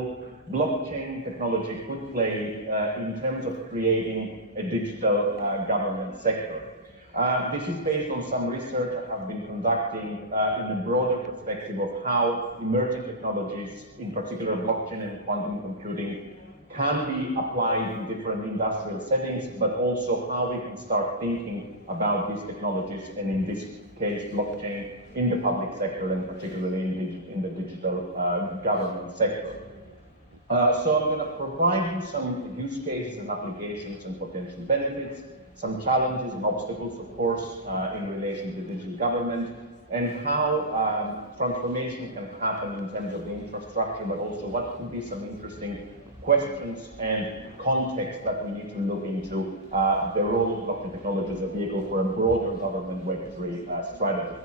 role blockchain technology could play in terms of creating a digital government sector. This is based on some research I have been conducting in a broader perspective of how emerging technologies, in particular blockchain and quantum computing, can be applied in different industrial settings, but also how we can start thinking about these technologies, and in this case, blockchain, in the public sector and particularly in the digital government sector. So I'm going to provide you some use cases and applications and potential benefits, some challenges and obstacles, of course, in relation to digital government, and how transformation can happen in terms of the infrastructure, but also what could be some interesting questions and context that we need to look into the role of blockchain technology as a vehicle for a broader government Web3 strategy.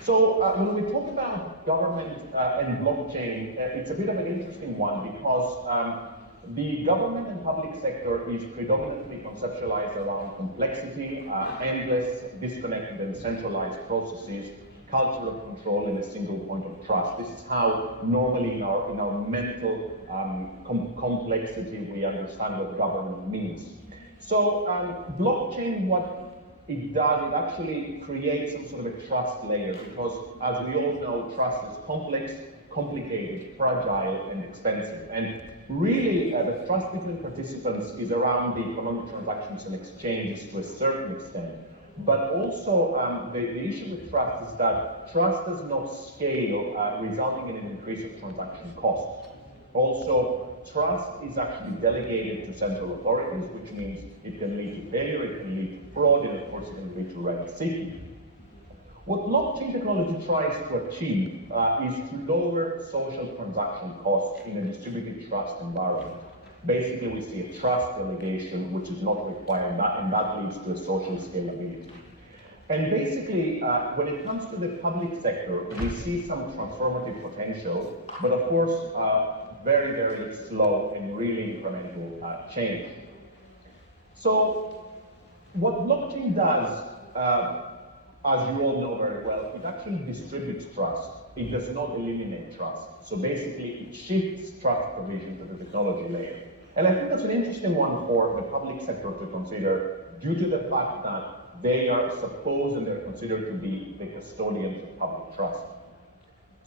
So when we talk about government and blockchain, it's a bit of an interesting one because the government and public sector is predominantly conceptualized around complexity, endless, disconnected and centralized processes, culture of control, and a single point of trust. This is how normally in our mental complexity we understand what government means. So blockchain, what it does, it actually creates some sort of a trust layer, because as we all know, trust is complex, complicated, fragile, and expensive. And really, the trust between participants is around the economic transactions and exchanges to a certain extent. But also, the issue with trust is that trust does not scale, resulting in an increase of transaction costs. Also, trust is actually delegated to central authorities, which means it can lead to failure, it can lead to fraud, and of course it can lead to rent-seeking. What blockchain technology tries to achieve is to lower social transaction costs in a distributed trust environment. Basically, we see a trust delegation, which is not required, and that leads to a social scalability. And basically, when it comes to the public sector, we see some transformative potential, but of course, very, very slow and really incremental change. So, what blockchain does, as you all know very well, it actually distributes trust. It does not eliminate trust. So basically, it shifts trust provision to the technology layer. And I think that's an interesting one for the public sector to consider, due to the fact that they are supposed and they're considered to be the custodians of public trust.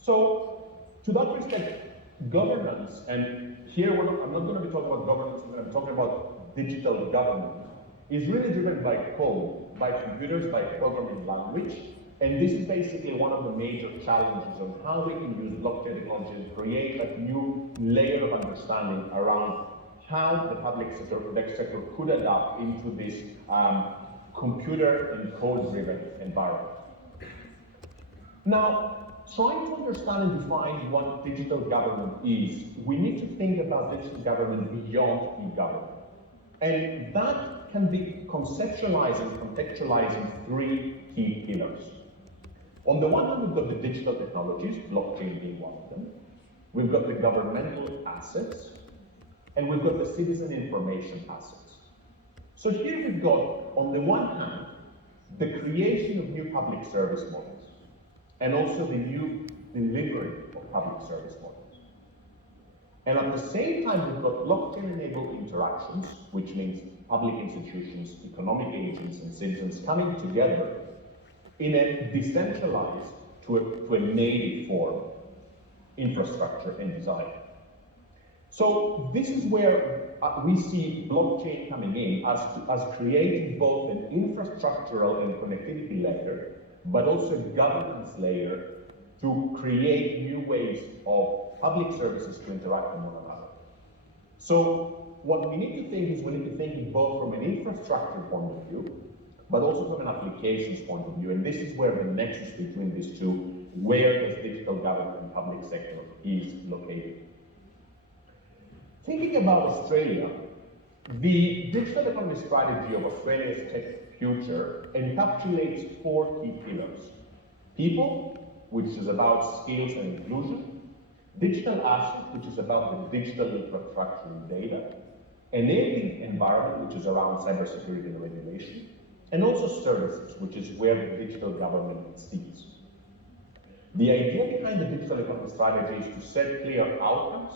So, to that respect, governance, and here I'm not going to be talking about governance, I'm talking about digital government, is really driven by code, by computers, by programming language, and this is basically one of the major challenges of how we can use blockchain technology to create a new layer of understanding around how the public sector could adapt into this computer and code-driven environment. Now, trying to understand and define what digital government is, we need to think about digital government beyond e-government. And that can be conceptualized and contextualized in three key pillars. On the one hand, we've got the digital technologies, blockchain being one of them. We've got the governmental assets, and we've got the citizen information assets. So here we've got, on the one hand, the creation of new public service models, and also the new delivery of public service models. And at the same time, we've got blockchain-enabled interactions, which means public institutions, economic agents, and citizens coming together in a decentralized to a native form, infrastructure and design. So this is where we see blockchain coming in as creating both an infrastructural and connectivity layer, but also a governance layer to create new ways of public services to interact with one another. So what we need to think is we need to think both from an infrastructure point of view, but also from an applications point of view. And this is where the nexus between these two, where does digital government and public sector is located. Thinking about Australia, the digital economy strategy of Australia's tech future encapsulates four key pillars. People, which is about skills and inclusion. Digital assets, which is about the digital infrastructure and data. Enabling environment, which is around cybersecurity and regulation. And also services, which is where the digital government sits. The idea behind the digital economy strategy is to set clear outcomes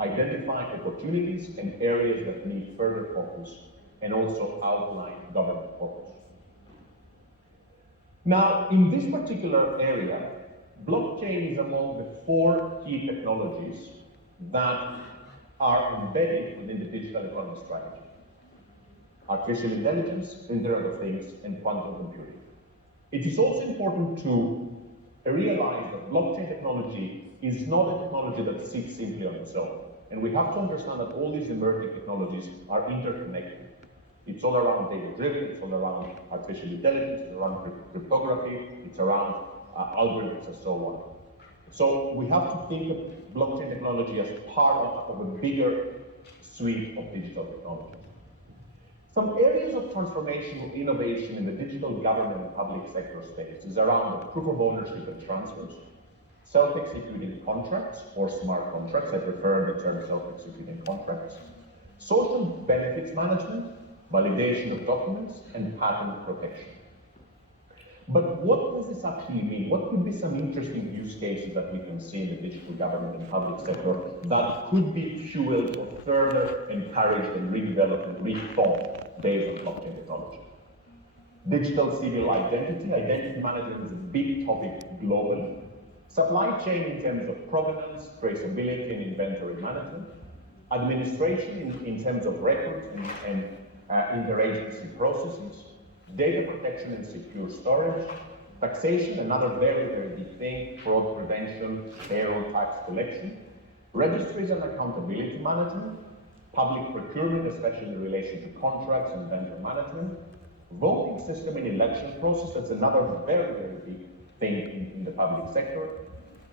identify opportunities and areas that need further focus, and also outline government focus. Now, in this particular area, blockchain is among the 4 key technologies that are embedded within the digital economy strategy: artificial intelligence, Internet of Things, and quantum computing. It is also important to realize that blockchain technology is not a technology that sits simply on its own. And we have to understand that all these emerging technologies are interconnected. It's all around data-driven, it's all around artificial intelligence, it's around cryptography, it's around algorithms and so on. So we have to think of blockchain technology as part of a bigger suite of digital technologies. Some areas of transformation or innovation in the digital government and public sector space is around the proof of ownership and transfers, self-executing contracts or smart contracts, I prefer the term self-executing contracts, social benefits management, validation of documents, and patent protection. But what does this actually mean? What could be some interesting use cases that we can see in the digital government and public sector that could be fueled or further encouraged and redeveloped and rethought based on blockchain technology? Digital civil identity. Identity management is a big topic globally. Supply chain in terms of provenance, traceability, and inventory management. Administration in terms of records and interagency processes. Data protection and secure storage. Taxation, another very, very big thing, fraud prevention, payroll tax collection. Registries and accountability management. Public procurement, especially in relation to contracts and vendor management. Voting system and election process, that's another very, very big thing in the public sector.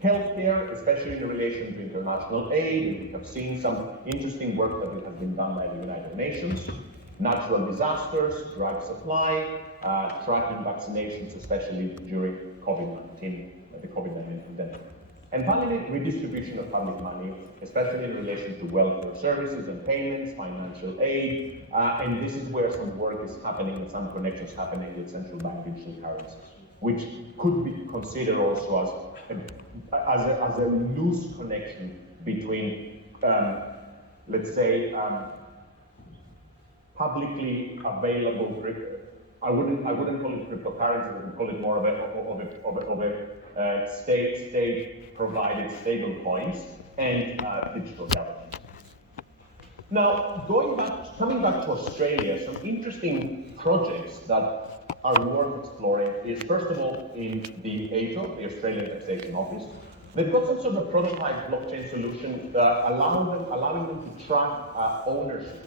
Healthcare, especially in relation to international aid, we have seen some interesting work that has been done by the United Nations. Natural disasters, drug supply, tracking vaccinations, especially during COVID-19, the COVID-19 pandemic. And finally, redistribution of public money, especially in relation to welfare services and payments, financial aid, and this is where some work is happening and some connections happening with central bank digital currencies, which could be considered also as a loose connection between, let's say, publicly available crypto. I wouldn't call it cryptocurrency. I would call it more of a state provided stable coins and digital government. Now, coming back to Australia, some interesting projects that are worth exploring is, first of all, in the ATO, the Australian Taxation Office. They've got some sort of prototype blockchain solution allowing them to track ownership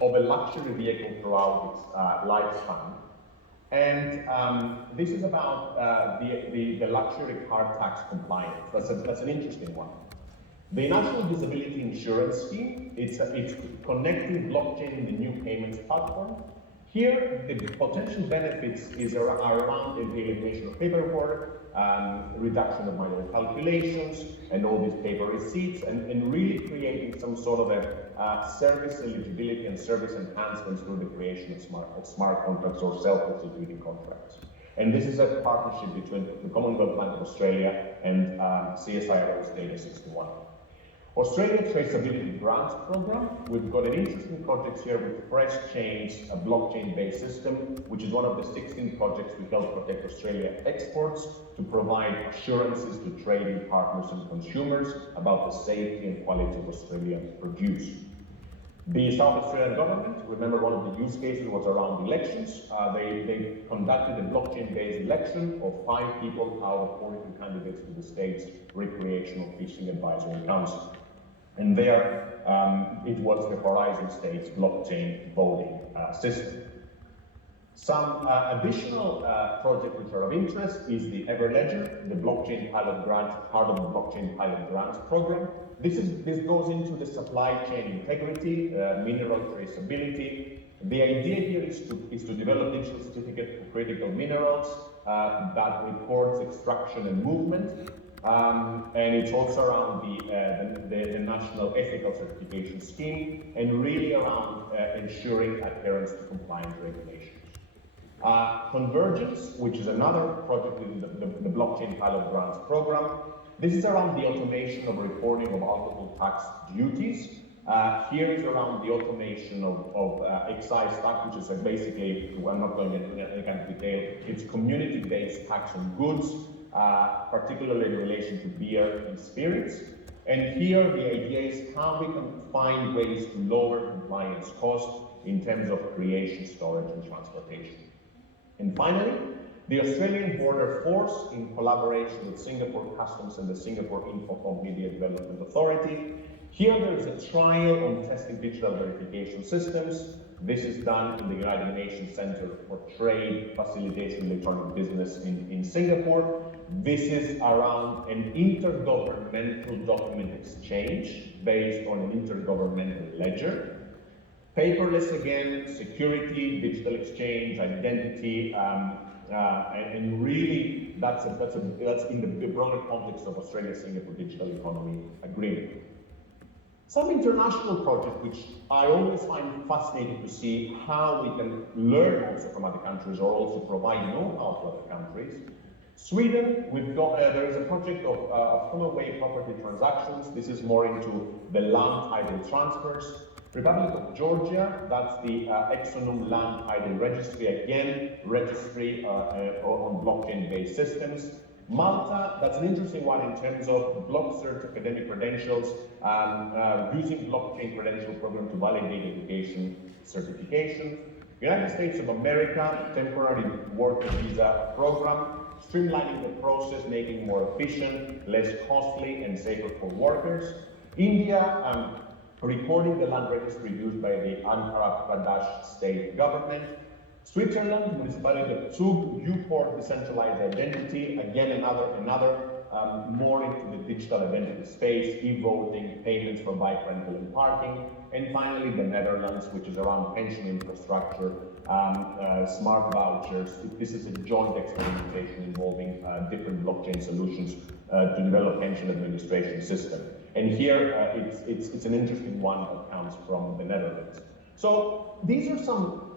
of a luxury vehicle throughout its lifespan. And this is about the luxury car tax compliance. That's an interesting one. The National Disability Insurance Scheme, it's connecting blockchain in the new payments platform. Here, the potential benefits are around the elimination of paperwork, reduction of manual calculations, and all these paper receipts, and really creating some sort of a service eligibility and service enhancements through the creation of smart contracts or self-executing contracts. And this is a partnership between the Commonwealth Bank of Australia and CSIRO's Data 61. Australia Traceability Grants Program, we've got an interesting project here with Fresh Chains, a blockchain-based system, which is one of the 16 projects to help protect Australia exports, to provide assurances to trading partners and consumers about the safety and quality of Australian produce. The South Australian government, remember one of the use cases was around elections. They conducted a blockchain-based election of 5 people out of 42 candidates to the state's Recreational Fishing Advisory Council. And there, it was the Horizon State's blockchain voting system. Some additional projects which are of interest is the Everledger, the blockchain pilot grant, part of the blockchain pilot grants program. This goes into the supply chain integrity, mineral traceability. The idea here is to develop digital certificate for critical minerals that records extraction and movement. And it's also around the National Ethical Certification Scheme and really around ensuring adherence to compliant regulations. Convergence, which is another project within the Blockchain Pilot Grants Program. This is around the automation of reporting of alcohol tax duties. Here is around the automation of excise tax, which is basically, I'm not going into any kind of detail, it's community-based tax on goods, particularly in relation to beer and spirits. And here the idea is how we can find ways to lower compliance costs in terms of creation, storage, and transportation. And finally, the Australian Border Force, in collaboration with Singapore Customs and the Singapore Infocom Media Development Authority. Here there is a trial on testing digital verification systems. This is done in the United Nations Center for Trade, Facilitation, Electronic Business in Singapore. This is around an intergovernmental document exchange based on an intergovernmental ledger. Paperless again, security, digital exchange, identity, and really that's in the broader context of Australia-Singapore Digital Economy Agreement. Some international projects which I always find fascinating to see how we can learn also from other countries or also provide know-how to other countries. Sweden, we've got, there is a project of come-away property transactions. This is more into the land title transfers. Republic of Georgia, that's the Exonum Land Title Registry, again, registry on blockchain-based systems. Malta, that's an interesting one in terms of block cert academic credentials, using blockchain credential program to validate education certification. United States of America, temporary worker visa program, streamlining the process, making it more efficient, less costly, and safer for workers. India, recording the land registry used by the Andhra Pradesh state government. Switzerland, municipality of Zug, Uport decentralized identity, again another more into the digital identity space, e-voting, payments for bike rental and parking. And finally, the Netherlands, which is around pension infrastructure, smart vouchers. This is a joint experimentation involving different blockchain solutions to develop pension administration system. And here, it's an interesting one that comes from the Netherlands. So these are some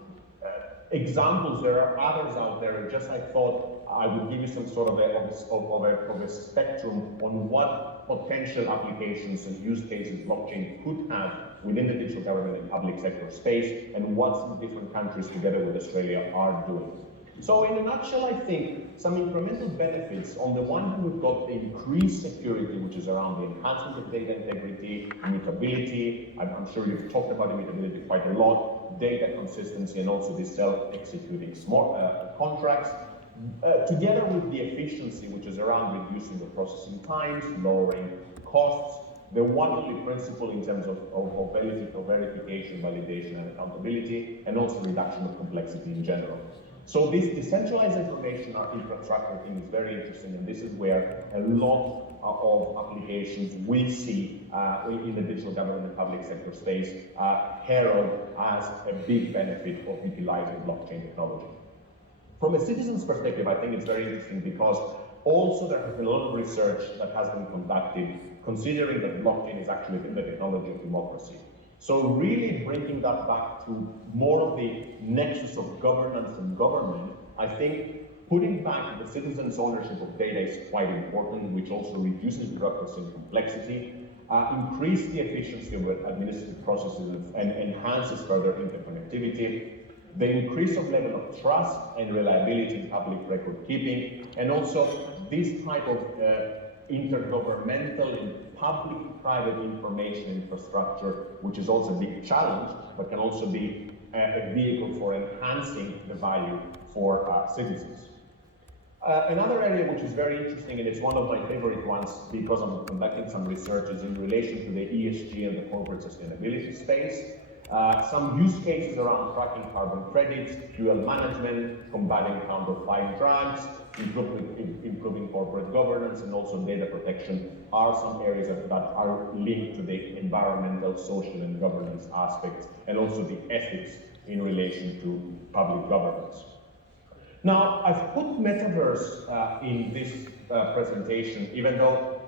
examples. There are others out there. Just I thought I would give you some sort of a spectrum on what potential applications and use cases blockchain could have within the digital government and public sector space, and what some different countries together with Australia are doing. So in a nutshell, I think some incremental benefits. On the one hand, we've got the increased security, which is around the enhancement of data integrity, immutability. I'm sure you've talked about immutability quite a lot, data consistency, and also the self-executing smart contracts. Together with the efficiency, which is around reducing the processing times, lowering costs, the one only principle in terms of verification, validation, and accountability, and also reduction of complexity in general. So this decentralized information infrastructure thing is very interesting, and this is where a lot of applications we see in the digital government and public sector space herald as a big benefit of utilizing blockchain technology. From a citizen's perspective, I think it's very interesting because also there has been a lot of research that has been conducted considering that blockchain is actually the technology of democracy. So really bringing that back to more of the nexus of governance and government, I think putting back the citizens' ownership of data is quite important, which also reduces bureaucracy and complexity, increase the efficiency of administrative processes, and enhances further interconnectivity, the increase of level of trust and reliability in public record keeping, and also this type of intergovernmental and public-private information infrastructure, which is also a big challenge, but can also be a vehicle for enhancing the value for citizens. Another area which is very interesting, and it's one of my favorite ones because I'm conducting some research, is in relation to the ESG and the corporate sustainability space. Some use cases around tracking carbon credits, fuel management, combating counterfeit drugs, improving corporate governance, and also data protection are some areas that are linked to the environmental, social, and governance aspects, and also the ethics in relation to public governance. Now, I've put metaverse in this presentation, even though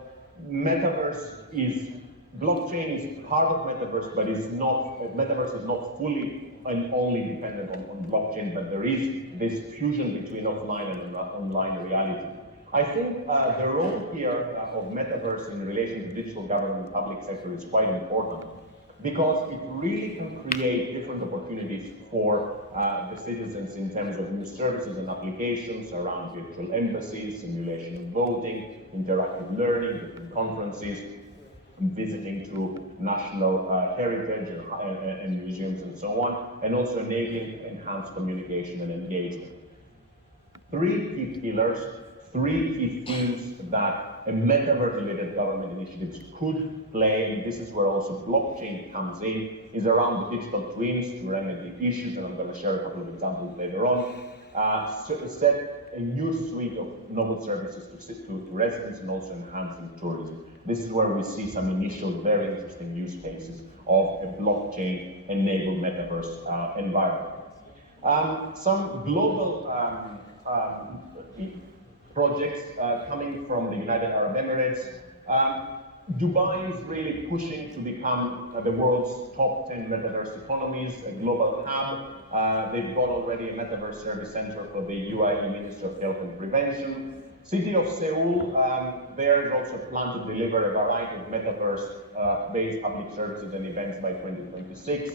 blockchain is part of metaverse, but metaverse is not fully and only dependent on blockchain, but there is this fusion between offline and online reality. I think the role here of metaverse in relation to digital government and public sector is quite important because it really can create different opportunities for the citizens in terms of new services and applications around virtual embassies, simulation of voting, interactive learning, different conferences, visiting to national heritage and museums and so on, and also enabling enhanced communication and engagement. Three key pillars, three key themes that a metaverse-related government initiatives could play, and this is where also blockchain comes in, is around the digital twins to remedy issues, and I'm going to share a couple of examples later on. Set a new suite of novel services to residents and also enhancing tourism. This is where we see some initial very interesting use cases of a blockchain-enabled metaverse environment. Some global projects coming from the United Arab Emirates. Dubai is really pushing to become the world's top 10 metaverse economies, a global hub. They've got already a metaverse service center for the UAE Ministry of Health and Prevention. City of Seoul, there is also a plan to deliver a variety of metaverse-based public services and events by 2026.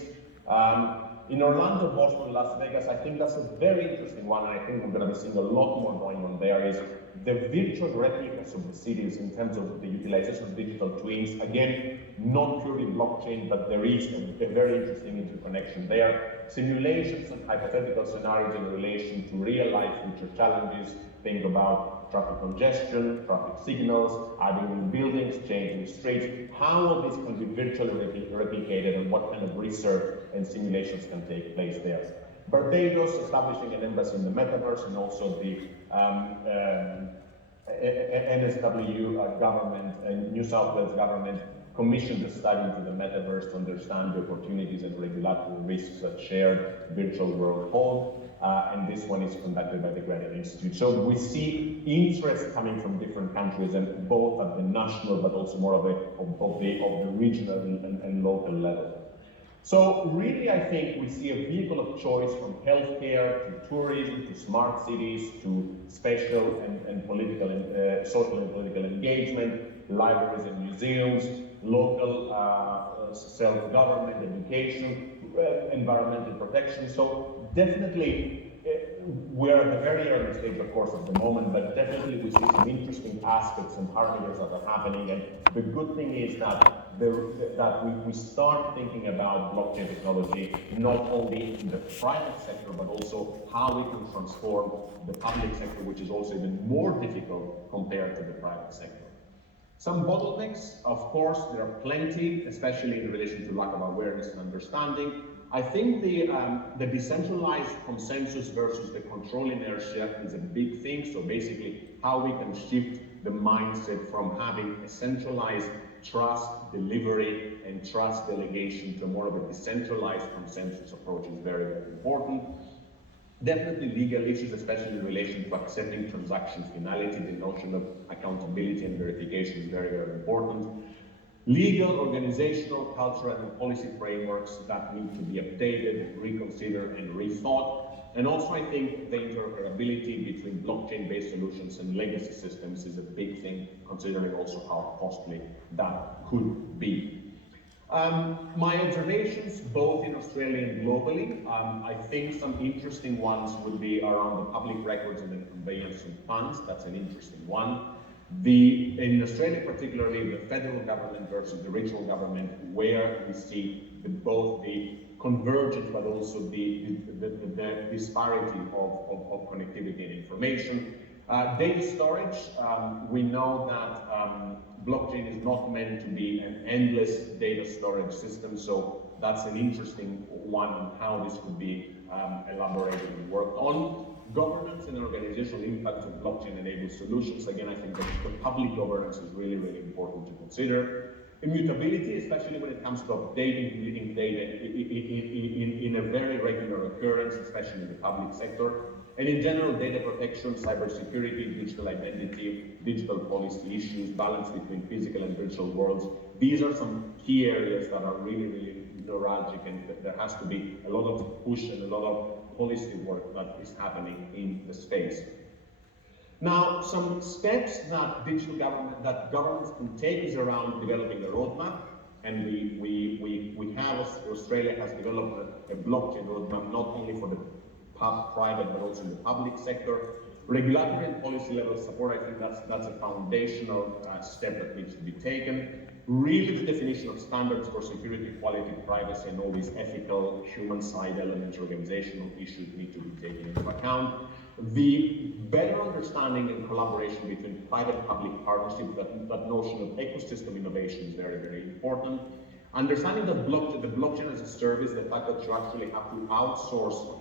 In Orlando, Boston, Las Vegas, I think that's a very interesting one, and I think we're going to be seeing a lot more going on there, is the virtual replicas of the cities in terms of the utilization of digital twins. Again, not purely blockchain, but there is a very interesting interconnection there. Simulations and hypothetical scenarios in relation to real-life future challenges. Think about traffic congestion, traffic signals, adding new buildings, changing streets. How all this can be virtually replicated and what kind of research and simulations can take place there. Barbados establishing an embassy in the metaverse, and also the NSW government and New South Wales government commissioned a study into the metaverse to understand the opportunities and regulatory risks that shared virtual world hold. And this one is conducted by the Granite Institute. So we see interest coming from different countries, and both at the national, but also more of the regional and local level. So really, I think we see a vehicle of choice from healthcare to tourism to smart cities to spatial and political and social and political engagement, libraries and museums, local self-government, education, environmental protection. So definitely, we're at the very early stage, of course, at the moment, but definitely we see some interesting aspects and parameters that are happening. And the good thing is that we start thinking about blockchain technology not only in the private sector, but also how we can transform the public sector, which is also even more difficult compared to the private sector. Some bottlenecks, of course, there are plenty, especially in relation to lack of awareness and understanding. I think the decentralized consensus versus the control inertia is a big thing. So basically, how we can shift the mindset from having a centralized trust delivery and trust delegation to more of a decentralized consensus approach is very, very important. Definitely legal issues, especially in relation to accepting transaction finality. The notion of accountability and verification is very, very important. Legal, organizational, cultural, and policy frameworks that need to be updated, reconsidered, and rethought. And also, I think the interoperability between blockchain-based solutions and legacy systems is a big thing, considering also how costly that could be. My observations, both in Australia and globally, I think some interesting ones would be around the public records and the conveyance of funds. That's an interesting one. In Australia particularly, the federal government versus the regional government, where we see both the convergence but also the disparity of connectivity and information. Data storage, we know that blockchain is not meant to be an endless data storage system, so that's an interesting one on how this could be elaborated and worked on. Governance and organizational impact of blockchain-enabled solutions. Again, I think that the public governance is really, really important to consider. Immutability, especially when it comes to updating leading data in a very regular occurrence, especially in the public sector. And in general, data protection, cybersecurity, digital identity, digital policy issues, balance between physical and virtual worlds. These are some key areas that are really, really neuralgic, and there has to be a lot of push and a lot of policy work that is happening in the space. Now, some steps that governments can take is around developing a roadmap, and we have, Australia has developed a blockchain roadmap not only for the private but also in the public sector. Regulatory and policy level support, I think that's a foundational step that needs to be taken. Really, the definition of standards for security, quality, privacy, and all these ethical, human side elements, organizational issues need to be taken into account. The better understanding and collaboration between private-public partnerships, that notion of ecosystem innovation is very, very important. Understanding that the blockchain as a service, the fact that you actually have to outsource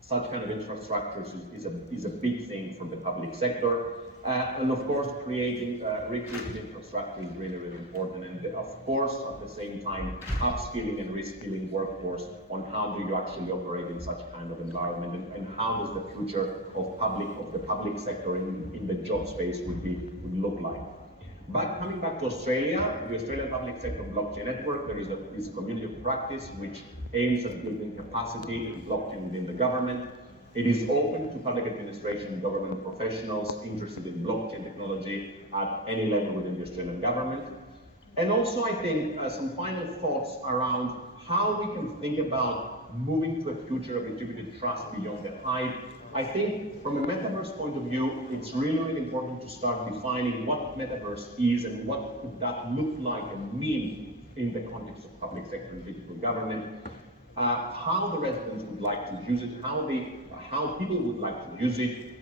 such kind of infrastructures is a big thing for the public sector. And of course, creating recruited infrastructure is really, really important. And of course, at the same time, upskilling and reskilling workforce on how do you actually operate in such kind of environment, and how does the future of the public sector in the job space would look like. But coming back to Australia, the Australian Public Sector Blockchain Network, there is a community of practice which aims at building capacity in blockchain within the government. It is open to public administration and government professionals interested in blockchain technology at any level within the Australian government. And also, I think, some final thoughts around how we can think about moving to a future of distributed trust beyond the hype. I think from a metaverse point of view, it's really, really important to start defining what metaverse is and what could that look like and mean in the context of public sector and digital government. How the residents would like to use it, how people would like to use it,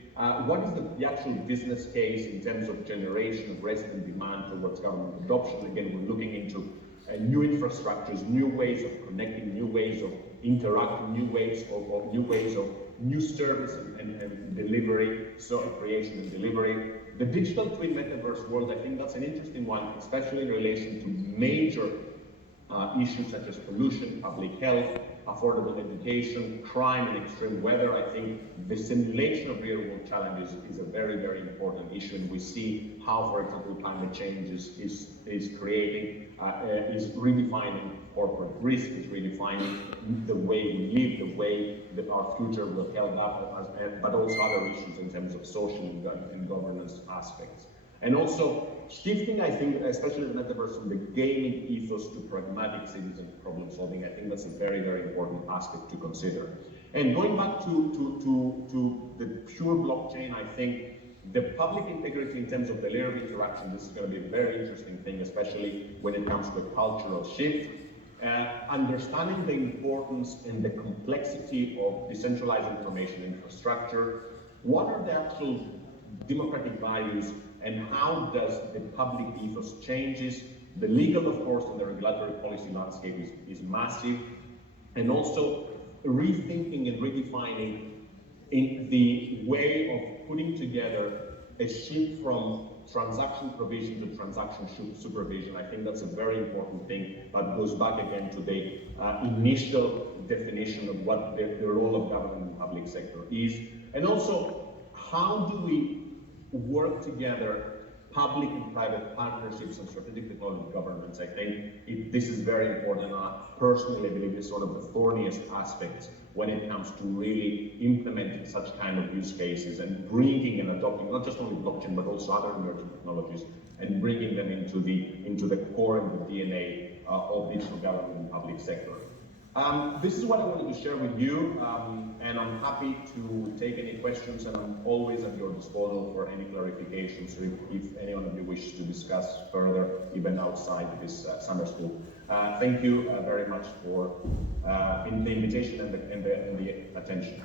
what is the actual business case in terms of generation of resident demand towards government adoption. Again, we're looking into new infrastructures, new ways of connecting, new ways of interacting, new ways of new service and delivery, so creation and delivery. The digital twin metaverse world, I think that's an interesting one, especially in relation to major issues such as pollution, public health, affordable education, crime, and extreme weather. I think the simulation of real-world challenges is a very, very important issue, and we see how, for example, climate change is creating, is redefining corporate risk, is redefining the way we live, the way that our future will held up, but also other issues in terms of social and governance aspects. And also shifting, I think, especially the metaverse from the gaming ethos to pragmatic citizen problem solving. I think that's a very, very important aspect to consider. And going back to the pure blockchain, I think the public integrity in terms of the layer of interaction, this is going to be a very interesting thing, especially when it comes to a cultural shift. Understanding the importance and the complexity of decentralized information infrastructure. What are the actual democratic values, and how does the public ethos changes? The legal, of course, and the regulatory policy landscape is massive, and also rethinking and redefining in the way of putting together a shift from transaction provision to transaction supervision. I think that's a very important thing, but goes back again to the initial definition of what the role of government in the public sector is, and also how do we work together, public and private partnerships and strategic technology governments. I think this is very important. Personally, I believe it's one of the thorniest aspects when it comes to really implementing such kind of use cases and bringing and adopting not just only blockchain but also other emerging technologies and bringing them into the core and the DNA of digital government and public sector. This is what I wanted to share with you, and I'm happy to take any questions, and I'm always at your disposal for any clarifications if any one of you wishes to discuss further, even outside this summer school. Thank you very much for the invitation and the attention.